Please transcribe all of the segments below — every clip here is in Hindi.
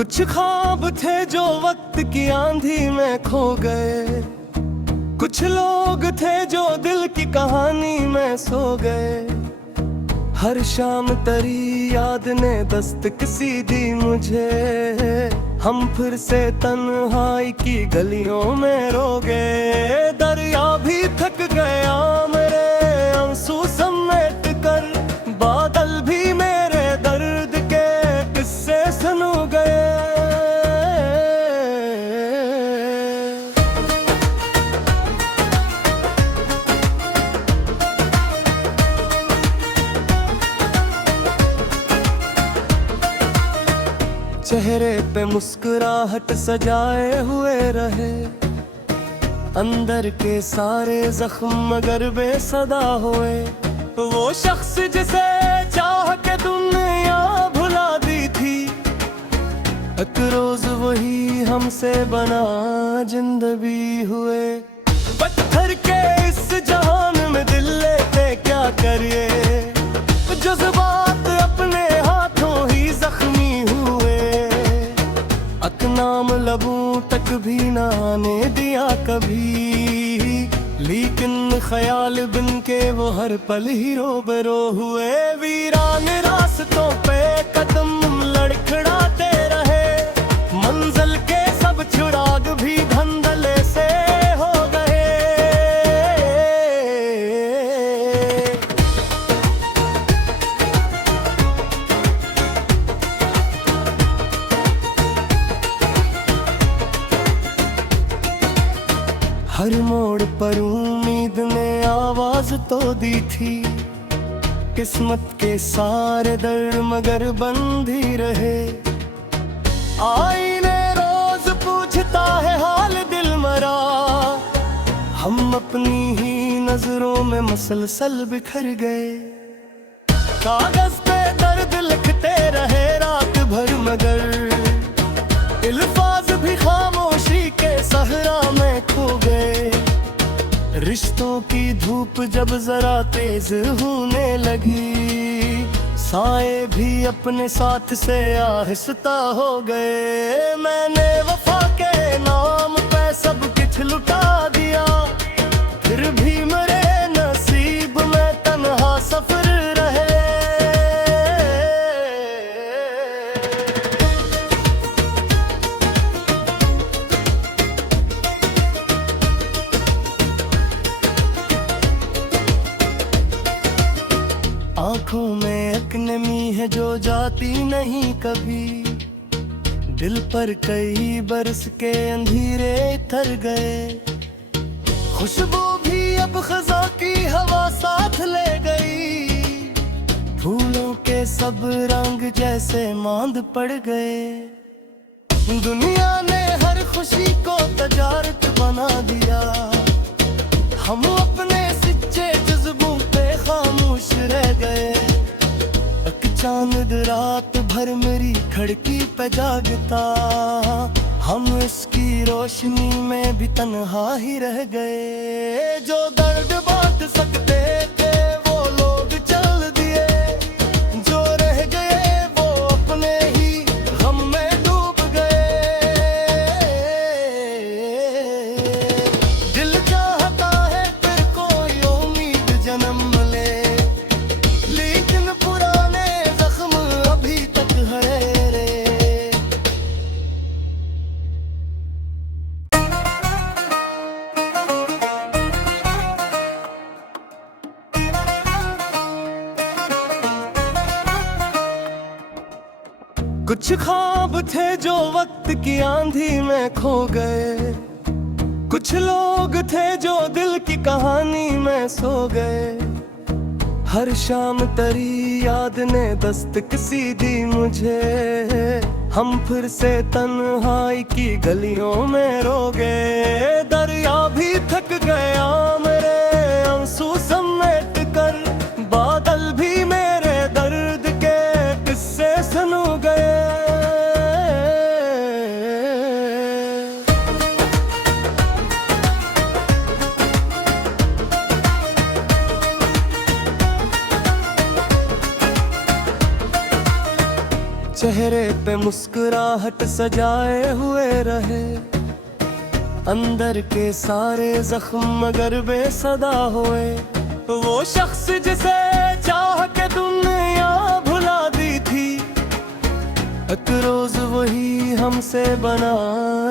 कुछ ख्वाब थे जो वक्त की आंधी में खो गए, कुछ लोग थे जो दिल की कहानी में सो गए। हर शाम तेरी याद ने दस्तक सी दी मुझे, हम फिर से तन्हाई की गलियों में रो गए। दरिया भी थक गया मेरे आंसू समेट कर, बादल भी मेरे दर्द के किस्से सुन गए। चेहरे पे मुस्कुराहट सजाए हुए रहे, अंदर के सारे जख्म मगर बेसदा हुए। वो शख्स जिसे चाह के दुनिया भुला दी थी, एक रोज वही हमसे बना जिंदगी हुए। पत्थर के इस जहान में दिल लेते क्या करिए, जज्बात अपने हाथों ही जख्मी हुए। नाम लबों तक भी ना आने दिया कभी, लेकिन ख्याल बिन के वो हर पल ही रोबरो हुए। वीरान रास्तों पे कदम लड़खड़ाते रहे, मंजिल के सब चिराग भी धंधले से हो गए। हर मोड़ पर उम्मीद ने आवाज तो दी थी, किस्मत के सारे दर मगर बंद ही रहे। आईने रोज पूछता है हाल दिल मरा, हम अपनी ही नजरों में मसलसल बिखर गए। कागज पे दर्द लिखते रहे रात भर मगर, अल्फाज भी खामोशी के सहरा में खो गए। रिश्तों की धूप जब जरा तेज होने लगी, साए भी अपने साथ से आहिस्ता हो गए। मैंने वफा के नाम पे सब कुछ लुटा दिया, फिर भी मेरे नसीब में तन्हा सफर रहे। आँखों में एक नमी है जो जाती नहीं कभी, दिल पर कई बरस के अंधेरे थर गए। खुशबू भी अब खज़ां की हवा साथ ले गई, फूलों के सब रंग जैसे मांद पड़ गए। दुनिया ने हर खुशी को तजारत बना दिया, हम अपने सच्चे जज्बों पे खामोश रह गए। एक चांद रात भर मेरी खिड़की पे जागता, हम इसकी रोशनी में भी तन्हा ही रह गए। जो दर्द बांट सकते थे वो लोग चल दिए, जो रह गए वो अपने ही गम में डूब गए। दिल चाहता है फिर कोई उम्मीद जन्म ले, लेकिन पुराने जख्म अभी तक है रे। कुछ ख्वाब थे जो वक्त की आंधी में खो गए, कुछ लोग थे जो दिल की कहानी में सो गए। हर शाम तेरी याद ने दस्तक सी दी मुझे, हम फिर से तन्हाई की गलियों में रो गए। दरिया भी थक गया मेरे आंसू समेट कर, बादल भी मेरे दर्द के किस्से सुन गए। चेहरे पे मुस्कुराहट सजाए हुए रहे, अंदर के सारे जख्म मगर बेसदा हुए। वो शख्स जिसे चाह के दुनिया भुला दी थी, एक रोज वही हमसे बना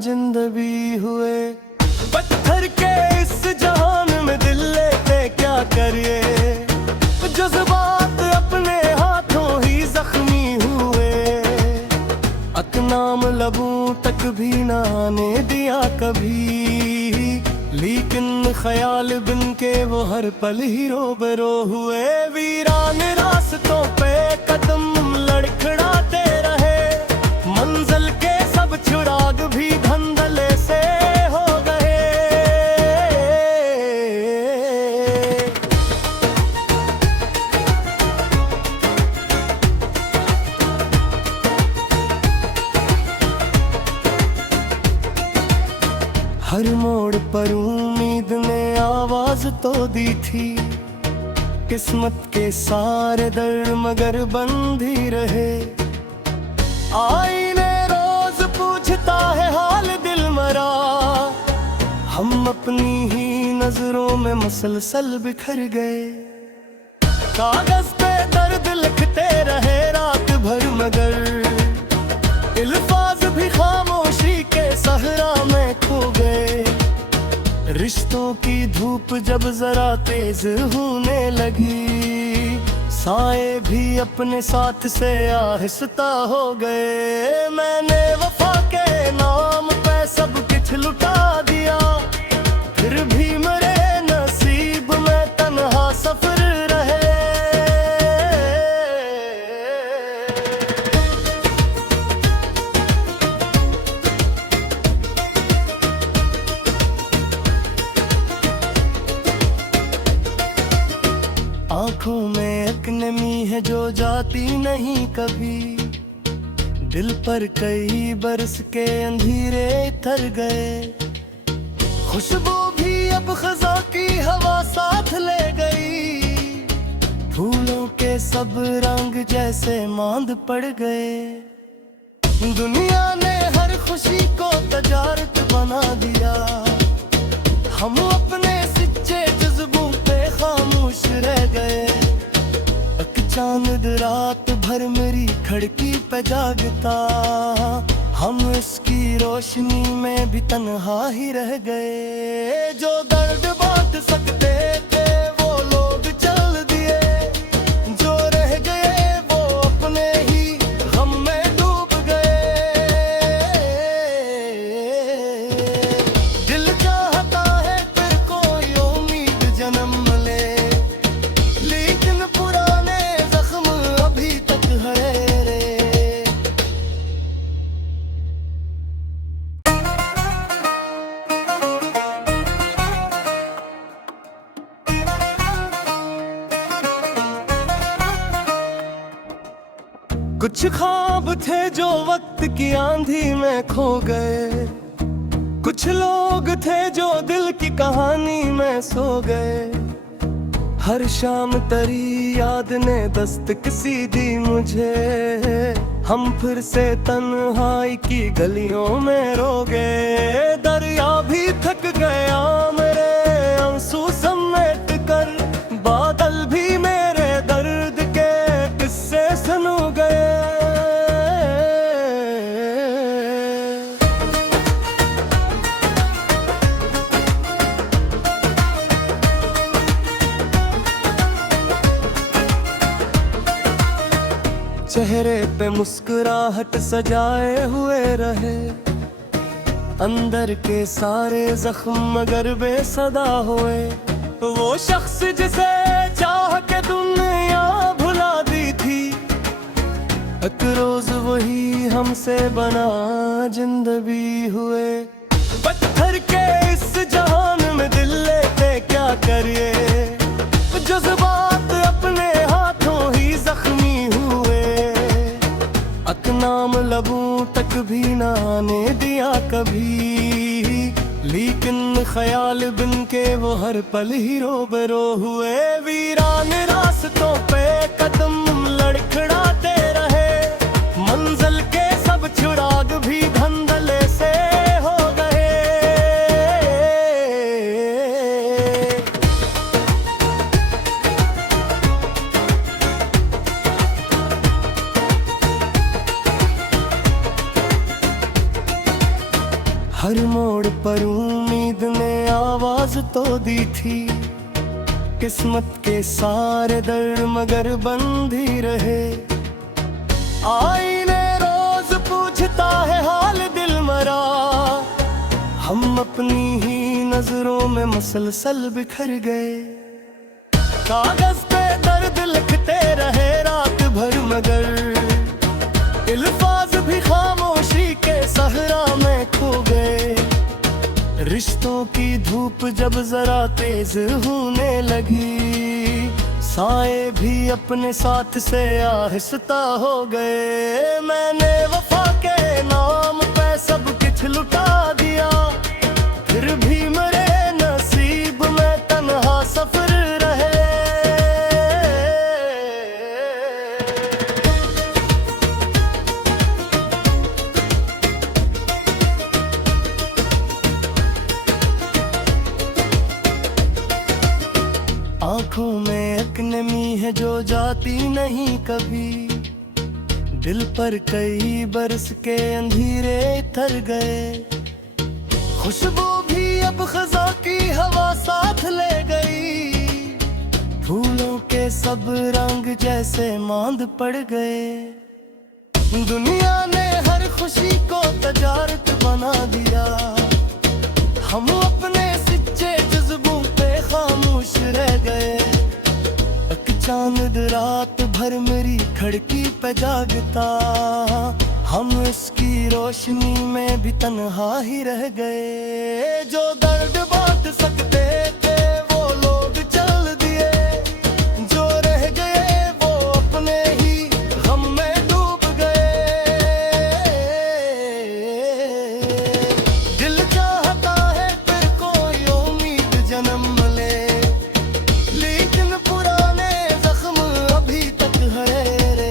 जिंदगी हुए। पत्थर के इस जहान में दिल लेते क्या करिए, जज्बात अपने हाथों ही जख्मी हुए। नाम लबों तक भी ना आने दिया कभी, लेकिन ख्याल बिन के वो हर पल ही रोबरो हुए। वीरान रास्तों पे कदम लड़खड़ाते रहे, मंजिल के सब चिराग भी धंधले से हो गए। हर मोड़ पर उम्मीद ने आवाज तो दी थी, किस्मत के सारे दर्द मगर बंद ही रहे। आईने रोज पूछता है हाल दिल मरा, हम अपनी ही नजरों में मुसलसल बिखर गए। कागज पे दर्द लिखते रहे रात भर मगर इल्फाज भी खामोशी के सहरा में खो गए। रिश्तों की धूप जब जरा तेज होने लगी, साए भी अपने साथ से आहिस्ता हो गए। मैंने वफा के नाम पे सब कुछ लुटा दिया, फिर भी मेरे नसीब में तन्हा सफर रहे। आँखों में एक नमी है जो जाती नहीं कभी, दिल पर कई बरस के अंधेरे तर गए। खुशबू भी अब खज़ा की हवा साथ ले गई, फूलों के सब रंग जैसे मांद पड़ गए। दुनिया ने हर खुशी को तजारत बना दिया, हम अपने सच्चे जज्बों पे खामोश रह गए। एक चांद रात भर मेरी खिड़की पे जागता, हम इसकी रोशनी में भी तन्हा ही रह गए। जो दर्द बांट सकते थे वो लोग चल दिए, जो रह गए वो अपने ही गम में डूब गए। दिल चाहता है फिर कोई उम्मीद जन्म ले, लेकिन पुराने जख्म अभी तक हरे रे। कुछ ख्वाब थे जो वक्त की आंधी में खो गए, कुछ लोग थे जो दिल की कहानी में सो गए। हर शाम तेरी याद ने दस्तक सी दी मुझे, हम फिर से तन्हाई की गलियों में रो गए। दरिया भी थक गया मेरे आंसू समेट कर, बादल भी मेरे दर्द के किस्से सुन गए। चेहरे पे मुस्कुराहट सजाए हुए रहे, अंदर के सारे जख्म मगर बेसदा हुए। वो शख्स जिसे चाह के दुनिया भुला दी थी, एक रोज वही हमसे बना जिंदगी हुए। पत्थर के इस जहान में दिल लेते क्या करिए, जज्बात अपने हाथों ही जख्मी हुए। नाम लबों तक भी ना आने दिया कभी, लेकिन ख्याल बिन के वो हर पल ही रोबरो हुए। वीरान रास्तों पे कदम लड़खड़ाते रहे, मंजिल चिराग भी धंधले से हो गए। हर मोड़ पर उम्मीद ने आवाज तो दी थी, किस्मत के सारे दर्द मगर बंद ही रहे। आईने रोज पूछता है हाल दिल मरा, हम अपनी ही नजरों में मसलसल बिखर गए। कागज पे दर्द लिखते रहे रात भर मगर अल्फाज भी खामोशी के सहरा में खो गए। रिश्तों की धूप जब जरा तेज होने लगी, साए भी अपने साथ से आहिस्ता हो गए। मैंने वफा के नाम पे सब कुछ लुटा दिया, फिर भी मेरे नसीब में तन्हा सफर रहे। आँखों में एक नमी है जो जाती नहीं कभी, दिल पर कई बरस के अंधेरे थर गए। खुशबू भी अब खज़ा की हवा साथ ले गई, फूलों के सब रंग जैसे मांद पड़ गए। दुनिया ने हर खुशी को तजारत बना दिया, हम अपने सच्चे जज्बों पे खामोश रह गए। एक चांद रात भर मेरी खिड़की पे जागता, हम इसकी रोशनी में भी तन्हा ही रह गए। जो दर्द बांट सकते थे वो लोग चल दिए, जो रह गए वो अपने ही गम में डूब गए। दिल चाहता है फिर कोई उम्मीद जन्म ले, लेकिन पुराने जख्म अभी तक है रे।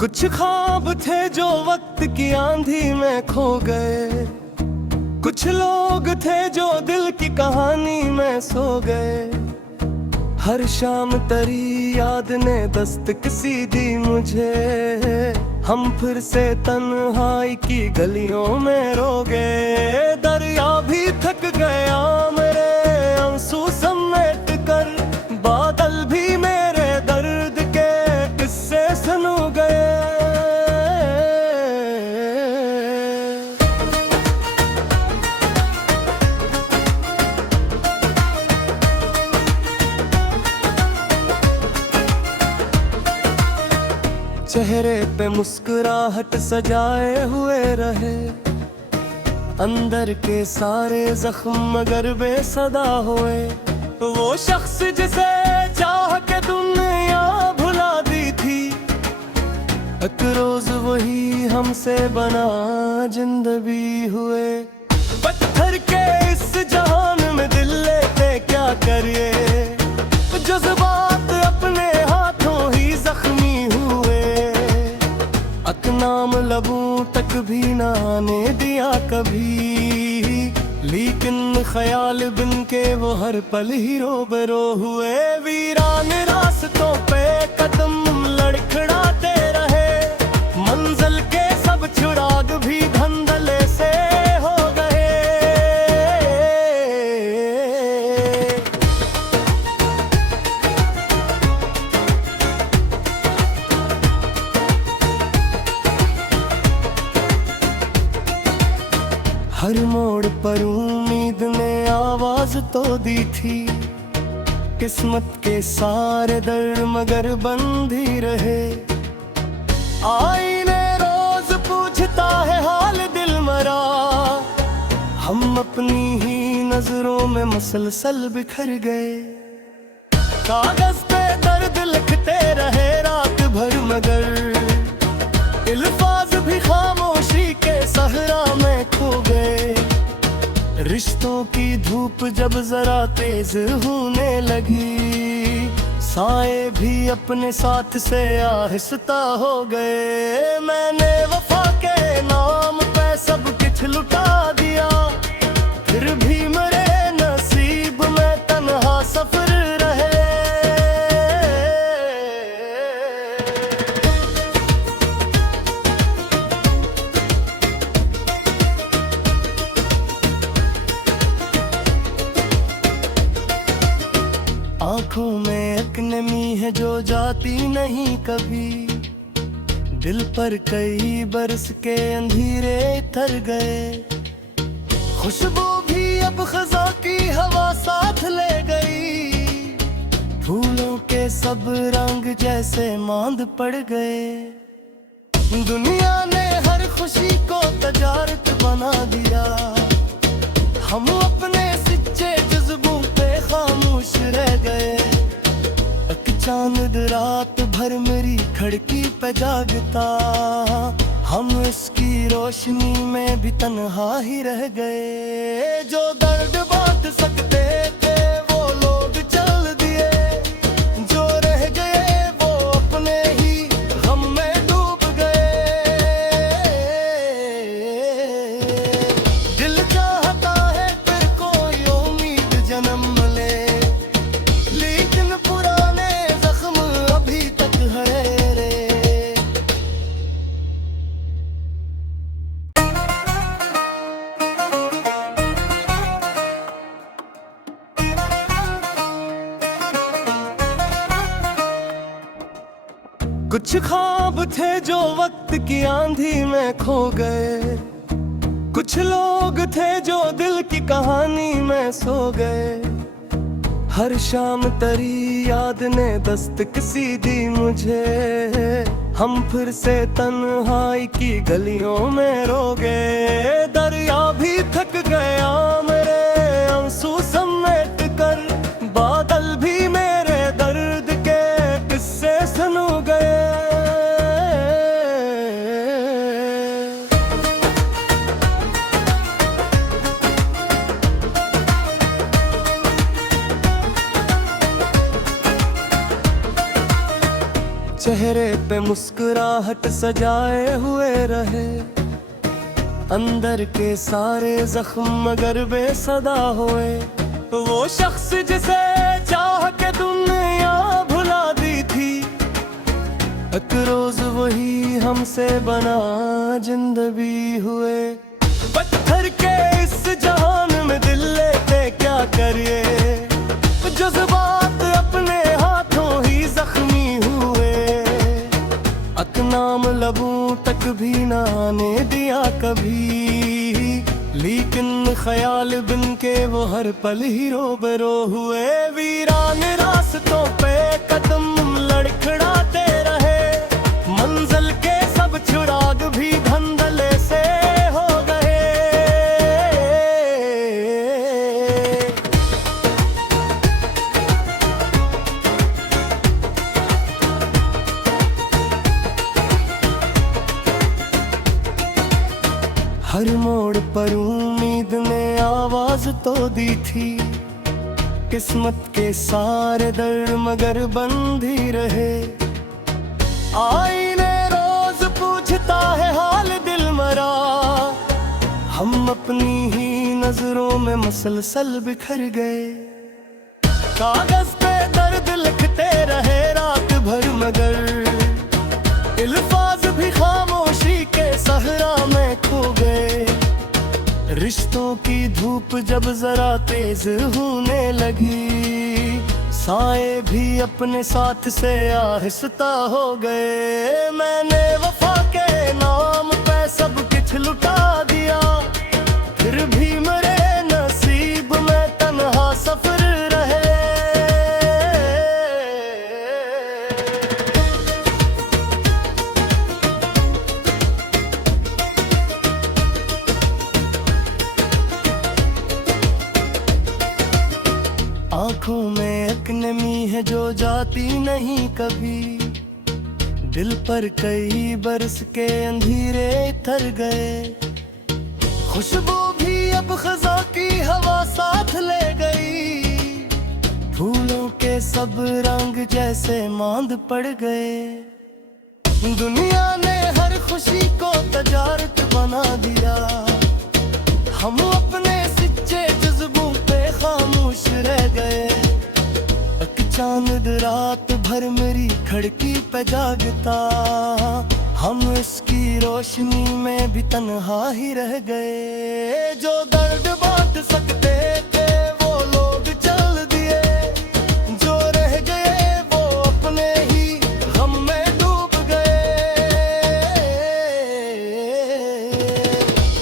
कुछ ख्वाब थे जो वक्त की आंधी में खो गए, कुछ लोग थे जो दिल की कहानी में सो गए। हर शाम तेरी याद ने दस्तक सी दी मुझे, हम फिर से तन्हाई की गलियों में रो गए। दरिया भी थक गया मेरे आंसू समेट कर, बादल भी मेरे दर्द के किस्से सुन गए। चेहरे पे मुस्कुराहट सजाए हुए रहे, अंदर के सारे जख्म मगर बेसदा हुए। वो शख्स जिसे चाह के दुनिया भुला दी थी, एक रोज वही हमसे बना जिंदगी हुए। पत्थर के इस जहान में दिल लेते क्या करिए, जज्बात अपने हाथों ही जख्मी हुए। नाम लबों तक भी ना आने दिया कभी, लेकिन ख्याल बिन के वो हर पल ही रोबरो हुए। वीरान रास्तों पे कदम लड़खड़ाते रहे, मंजिल के सब चिराग भी धंधले से हो गए। हर मोड़ पर उम्मीद ने आवाज तो दी थी, किस्मत के सारे दर्द मगर बंद ही रहे। आईने रोज पूछता है हाल दिल मरा, हम अपनी ही नजरों में मसलसल बिखर गए। कागज पे दर्द लिखते रहे रात भर मगर अल्फाज भी खामोशी के सहरा में खो गए। रिश्तों की धूप जब जरा तेज होने लगी, साए भी अपने साथ से आहिस्ता हो गए। मैंने वफा के नाम पे सब कुछ लुटा दिया, फिर भी मेरे नसीब में तन्हा सफर रहे। आंखों में एक नमी है जो जाती नहीं कभी, दिल पर कई बरस के अंधेरे थर गए। खुशबू भी अब खज़ा की हवा साथ ले गई, फूलों के सब रंग जैसे मांद पड़ गए। दुनिया ने हर खुशी को तजारत बना दिया, हम अपने सच्चे जज्बों पे खामोश रह गए। एक चांद रात भर मेरी खिड़की पे जागता, हम इसकी रोशनी में भी तन्हा ही रह गए। जो दर्द बांट सकते थे वो लोग चल दिए, जो रह गए वो अपने ही गम में डूब गए। दिल चाहता है फिर कोई उम्मीद जन्म ले, लेकिन पुराने जख्म अभी तक है रे। कुछ ख्वाब थे जो वक्त की आंधी में खो गए, कुछ लोग थे जो दिल की कहानी में सो गए। हर शाम तेरी याद ने दस्तक सी दी मुझे, हम फिर से तन्हाई की गलियों में रो गए। दरिया भी थक गया मेरे आंसू समेट कर, बादल भी मेरे दर्द के किस्से सुन गए। चेहरे पे मुस्कुराहट सजाए हुए रहे, अंदर के सारे जख्म मगर बेसदा हुए। वो शख्स जिसे चाह के दुनिया भुला दी थी, एक रोज वही हमसे बना जिंदगी हुए। पत्थर के इस जहान में दिल लेते क्या करिए, जज्बात अपने हाथों ही जख्मी हुए। नाम लबों तक भी ना आने दिया कभी, लेकिन ख्याल बिन के वो हर पल ही रोबरो हुए। वीरान रास्तों पे कदम लड़खड़ाते रहे, मंजिल के सब चिराग भी धंधले से हो गए। हर मोड़ पर उम्मीद ने आवाज तो दी थी, किस्मत के सारे दर मगर बंद ही रहे। आईने रोज पूछता है हाल दिल मरा, हम अपनी ही नजरों में मसलसल बिखर गए। कागज पे दर्द लिखते रहे रात भर मगर, इल्फाज भी खामोशी के सहरा में खो गए। रिश्तों की धूप जब जरा तेज होने लगी, साए भी अपने साथ से आहिस्ता हो गए। मैंने वफा के नाम पे सब कुछ लुटा दिया, फिर भी मेरे नसीब में तन्हा सफर रहे। आंखों में एक नमी है जो जाती नहीं कभी, दिल पर कई बरस के अंधेरे थर गए। खुशबू भी अब खजा की हवा साथ ले गई, फूलों के सब रंग जैसे मांद पड़ गए। दुनिया ने हर खुशी को तजारत बना दिया, हम अपने सच्चे जज्बों पे खामोश रह गए। एक चांद रात भर मेरी खिड़की पे जागता, हम इसकी रोशनी में भी तन्हा ही रह गए। जो दर्द बांट सकते थे वो लोग चल दिए, जो रह गए वो अपने ही गम में डूब गए।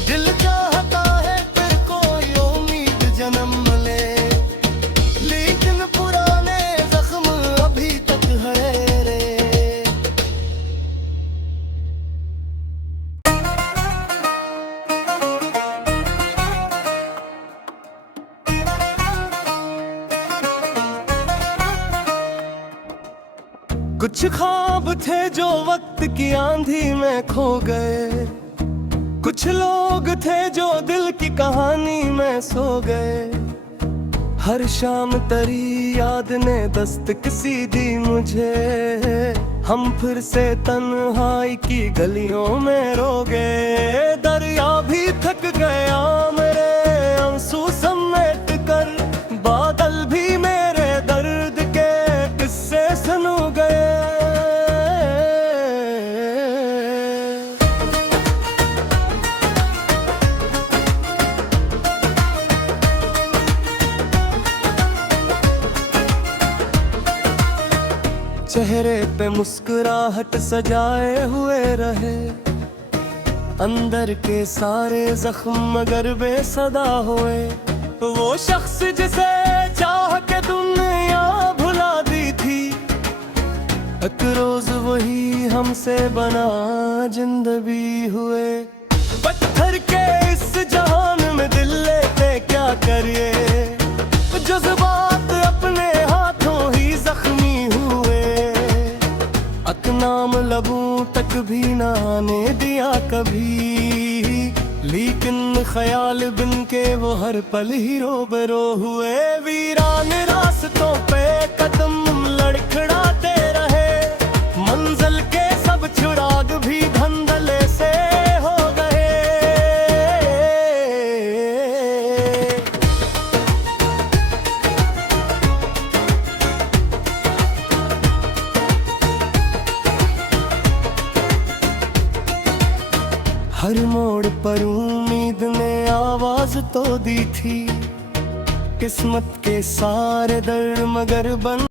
दिल चाहता है फिर कोई उम्मीद जन्म ले, लेकिन पुराने जख्म अभी तक है रे। कुछ ख्वाब थे जो वक्त की आंधी में खो गए, कुछ लोग थे जो दिल की कहानी में सो गए। हर शाम तेरी याद ने दस्तक सी दी मुझे, हम फिर से तन्हाई की गलियों में रो गए। दरिया भी थक गया मेरे आंसू समेट कर, बादल भी मेरे दर्द के किस्से सुन गए। चेहरे पे मुस्कुराहट सजाए हुए रहे, अंदर के सारे जख्म मगर बेसदा हुए। वो शख्स जिसे चाह के दुनिया भुला दी थी, एक रोज वही हमसे बना जिंदगी हुए। पत्थर के इस जहान में दिल लेके क्या करिए, जज्बात अपने हाथों ही जख्मी हुए। नाम लबों तक भी ना आने दिया कभी, लेकिन ख्याल बिन के वो हर पल ही रोबरो हुए। वीरान रास्तों पे कदम लड़खड़ाते रहे, मंजिल के सब चिराग भी धंधले से हो गए। हर मोड़ पर उम्मीद ने आवाज तो दी थी, किस्मत के सारे दर्द मगर बन